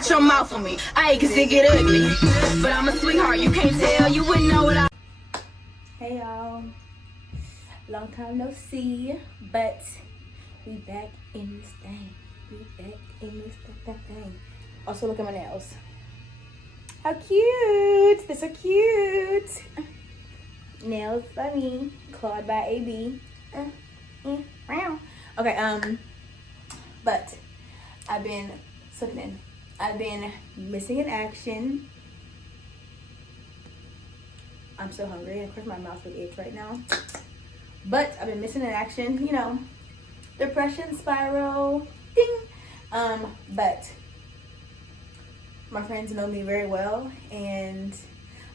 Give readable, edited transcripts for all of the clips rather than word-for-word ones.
watch your mouth on me. I ain't cause it get ugly. But I'm a sweetheart, you can't tell, you wouldn't know what I. Hey y'all, long time no see, but we back in this thing. Also look at my nails. How cute! They're so cute. Nails by me, clawed by AB. Okay, but I've been missing in action. I'm so hungry. Of course, my mouth would itch right now. But I've been missing in action. You know, depression spiral. Ding. But my friends know me very well, and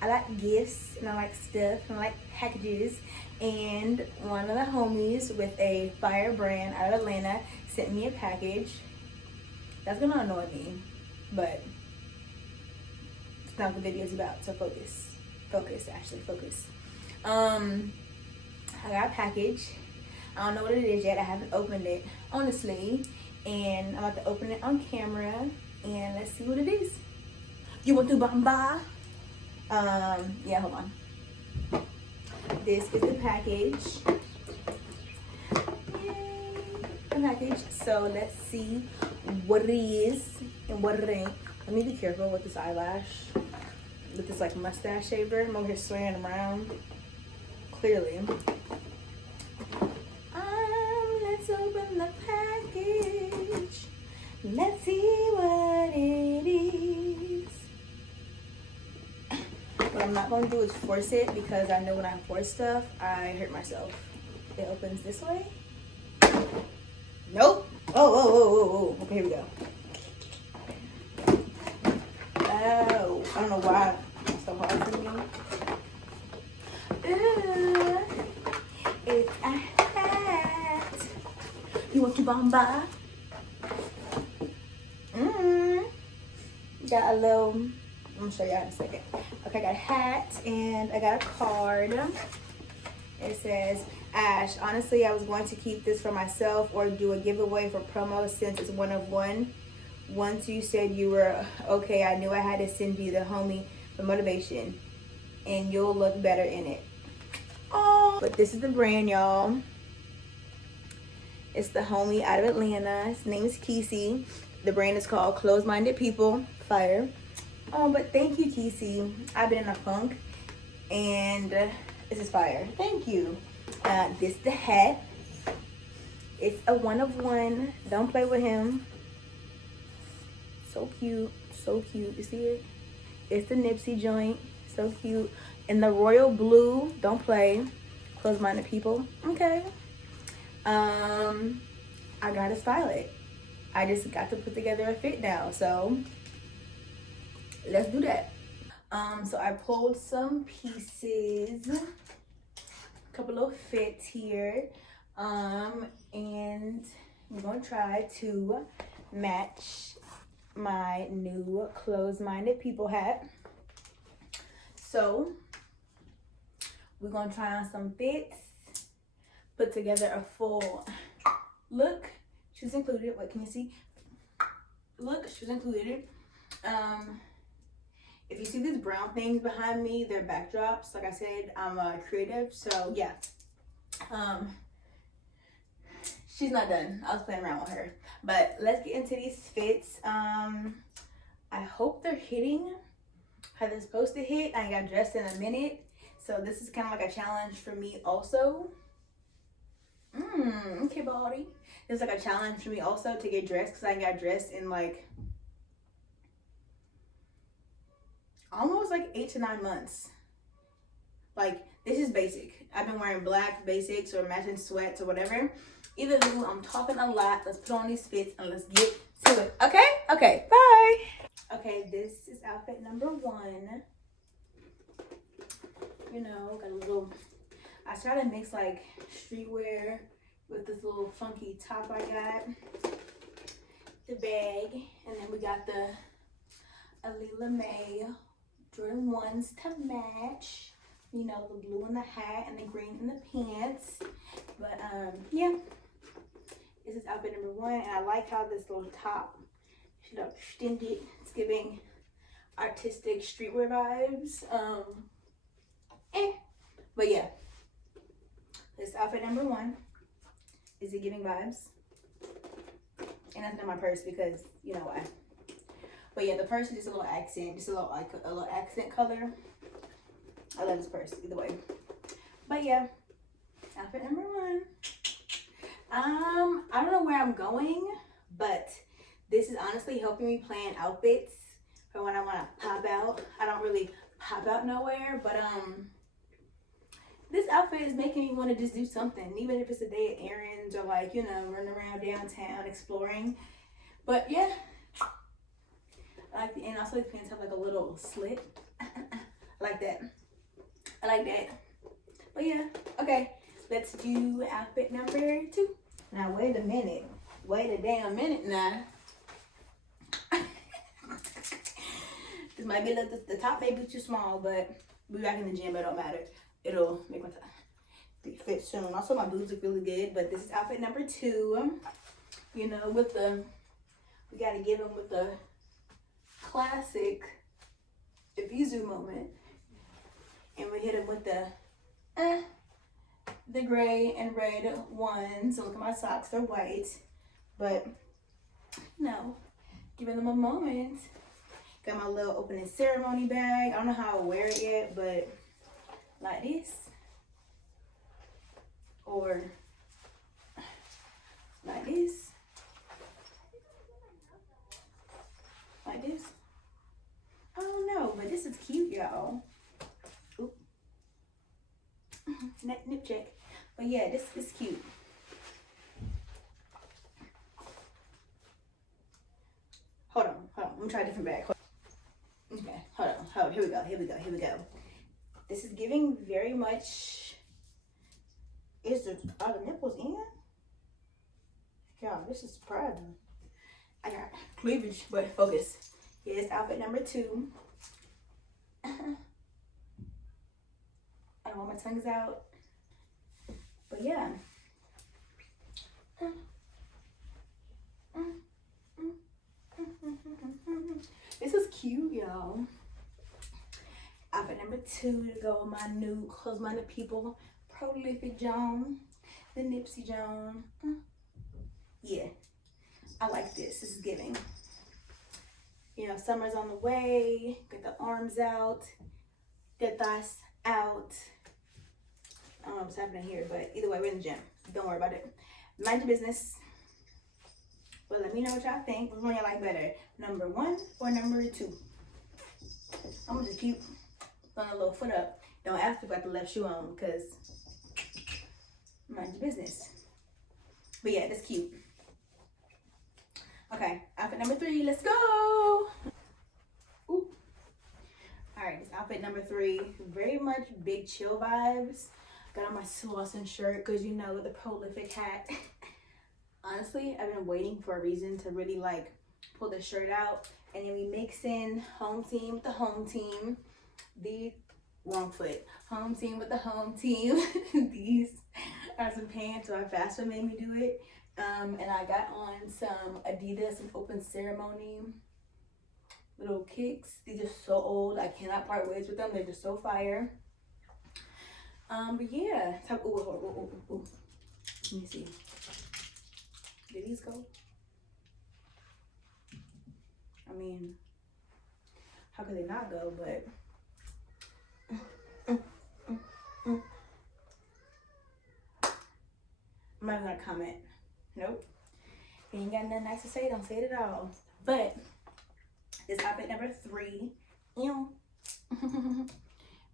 I like gifts, and I like stuff, and I like packages. And one of the homies with a fire brand out of Atlanta sent me a package. That's gonna annoy me, but it's not what the video is about. So focus. I got a package. I don't know what it is yet. I haven't opened it, honestly, and I'm about to open it on camera, and let's see what it is. You want to bamba? Yeah, hold on. This is the package. Yay, the package. So let's see what it is and what it ain't. Let me be careful with this eyelash. With this like mustache shaver. I'm over here swaying around. Clearly. Let's open the package. Let's see what it is. What I'm not going to do is force it, because I know when I force stuff, I hurt myself. It opens this way. Nope. Oh. Okay, here we go. Oh, I don't know why it's so hard for me. It's a hat. You want to bamba? Got a little, I'm gonna show y'all in a second. Okay, I got a hat and I got a card. It says, Ash, honestly, I was going to keep this for myself or do a giveaway for promo since it's one of one. Once you said you were okay, I knew I had to send you the homie for motivation, and you'll look better in it. Oh, but this is the brand, y'all. It's the homie out of Atlanta. His name is Kesey. The brand is called Close-Minded People. Fire. Oh, but thank you, Kesey. I've been in a funk, and this is fire. Thank you. This is the hat. It's a one of one. Don't play with him. So cute, so cute. You see it? It's the Nipsey joint. So cute. In the royal blue. Don't play. Close-minded people. Okay. I gotta style it. I just got to put together a fit now. So let's do that. So I pulled some pieces. A couple of fits here. And we're gonna try to match my new Close-Minded People hat. So we're gonna try on some fits, put together a full look, shoes included. What can you see? Look, shoes included. If you see these brown things behind me, they're backdrops. Like I said, I'm creative, so yeah. She's not done. I was playing around with her. But let's get into these fits. I hope they're hitting how they're supposed to hit. I got dressed in a minute. So this is kind of like a challenge for me also. Okay, body. It's like a challenge for me also to get dressed, because I got dressed in like almost like 8 to 9 months. Like, this is basic. I've been wearing black basics or matching sweats or whatever. Either way, I'm talking a lot. Let's put on these fits and let's get to it. Okay? Okay, bye. Okay, this is outfit number 1. You know, got a little, I try to mix like streetwear with this little funky top I got. The bag, and then we got the Alila May Jordan 1s to match. You know, the blue in the hat and the green in the pants. But yeah, this is outfit number 1, and I like how this little top should extend it It's giving artistic streetwear vibes. But yeah, this outfit number 1. Is it giving vibes? And that's not my purse because you know why. But yeah, the purse is just a little accent, just a little like a little accent color. I love this purse either way. But yeah, outfit number 1. I don't know where I'm going, but this is honestly helping me plan outfits for when I want to pop out. I don't really pop out nowhere, but this outfit is making me want to just do something, even if it's a day at errands or like, you know, running around downtown exploring. But yeah, I like the, and also the pants have like a little slit. I like that. I like that. But yeah, okay, let's do outfit number 2. Now wait a minute. Wait a damn minute now. This might be a little, the top may be too small, but we're back in the gym, but it don't matter. It'll make my top fit soon. Also, my boobs look really good, but this is outfit number 2. You know, with the, we gotta give them with the classic Ibizu moment. And we hit them with the gray and red ones. So look at my socks, they're white. But, no, giving them a moment. Got my little opening ceremony bag. I don't know how I'll wear it yet, but like this. Or like this. Like this. I don't know, but this is cute, y'all. Oop. Nip check. But yeah, this is cute. Hold on. Let me try a different bag. Okay, hold on. Here we go. This is giving very much. Are the nipples in? God, this is surprising. I got cleavage, but focus. Here's outfit number 2. I don't want my tongues out. But yeah. This is cute, y'all. Outfit number 2 to go with my new close-minded people, prolific Joan, the Nipsey Joan. Yeah, I like this. This is giving. You know, summer's on the way. Get the arms out, get thighs out. I don't know what's happening here, but either way, we're in the gym. Don't worry about it. Mind your business. But let me know what y'all think. Which one y'all like better? Number 1 or number 2? I'm gonna just keep throwing a little foot up. Don't ask if I got the left shoe on, because mind your business. But yeah, that's cute. Okay, outfit number 3. Let's go. Ooh. All right, this outfit number 3. Very much big chill vibes. Got on my Swanson shirt because you know the prolific hat. Honestly, I've been waiting for a reason to really like pull the shirt out, and then we mix in home team with the home team. The wrong foot. Home team with the home team. These are some pants, so our fast one made me do it. And I got on some Adidas and Open Ceremony little kicks. These are so old. I cannot part ways with them. They're just so fire. But yeah. Ooh. Let me see. Did these go? I mean, how could they not go? But I'm not gonna comment. Nope. If you ain't got nothing nice to say, don't say it at all. But this outfit number 3. Ew.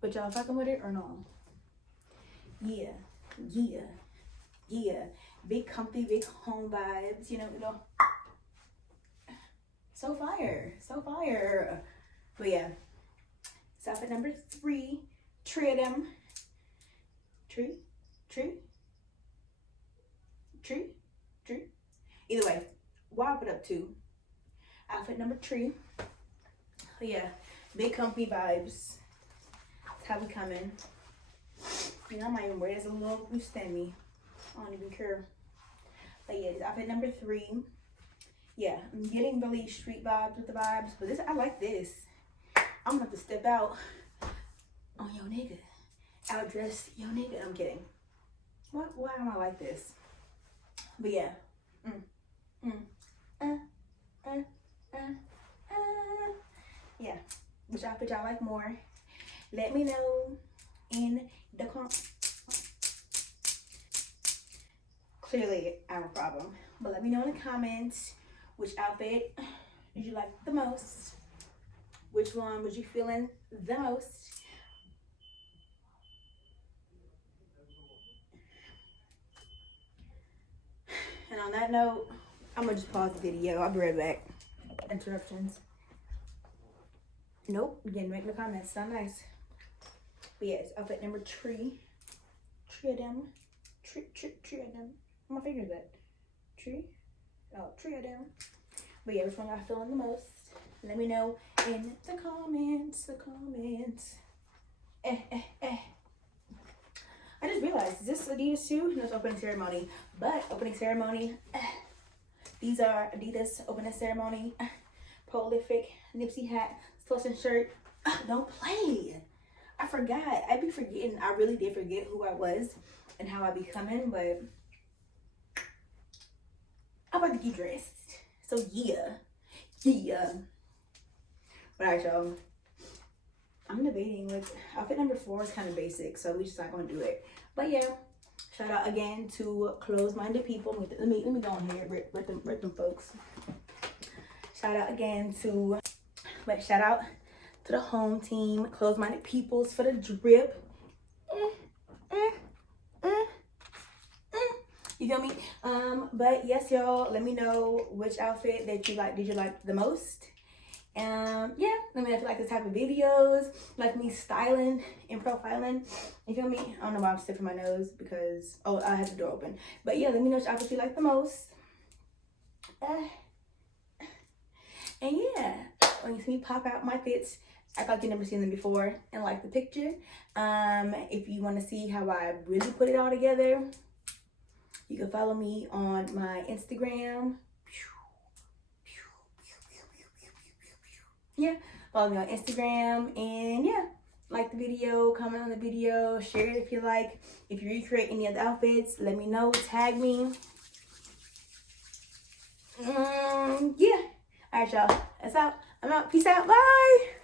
But y'all fucking with it or no? Yeah. Big comfy, big home vibes, you know. So fire. But yeah. It's outfit number 3. Tree. Either way, what I put up to. Outfit number 3. But yeah, big comfy vibes. That's how we coming. You know, I might even wear this a little loose stemmy. I don't even care. But yeah, this outfit number 3. Yeah, I'm getting really street vibes with the vibes, but this, I like this. I'm gonna have to step out on your nigga. Outdress your nigga. I'm kidding. Why am I like this? But yeah. Yeah. Which outfit y'all like more? Let me know in the comments. Clearly, I have a problem. But let me know in the comments which outfit did you like the most? Which one was you feeling the most? And on that note, I'm gonna just pause the video. I'll be right back. Interruptions. Nope, you didn't make the comments. Not nice. But yes, outfit number 3. 3 of them. 3 of them. My fingers at 3. Oh, 3 of them. But yeah, which one y'all feeling the most? Let me know in the comments. I just realized, is this Adidas too? No, it's opening ceremony. But opening ceremony, these are Adidas opening ceremony. Prolific Nipsey hat, Sloan shirt. Don't play. I forgot. I be forgetting. I really did forget who I was and how I be coming, but I'm about to get dressed. So yeah. But alright, y'all. I'm debating, like, outfit number 4 is kind of basic, so we just not gonna do it. But yeah, shout out again to close-minded people. Let me go on here, rip them folks. Shout out again to, shout out to the home team, close-minded peoples for the drip. You feel me? But yes, y'all, let me know which outfit that you like. Did you like the most? Yeah, let me know if you like this type of videos, like me styling and profiling. You feel me? I don't know why I'm sniffing my nose because, oh, I have the door open. But yeah, let me know which outfit you like the most. And yeah, when you see me pop out my fits, act like you've never seen them before and like the picture. If you want to see how I really put it all together, you can follow me on my Instagram. Yeah, follow me on Instagram, and yeah, like the video, comment on the video, share it if you like. If you recreate any of the outfits, let me know, tag me. Yeah. All right, y'all, that's out. I'm out. Peace out. Bye.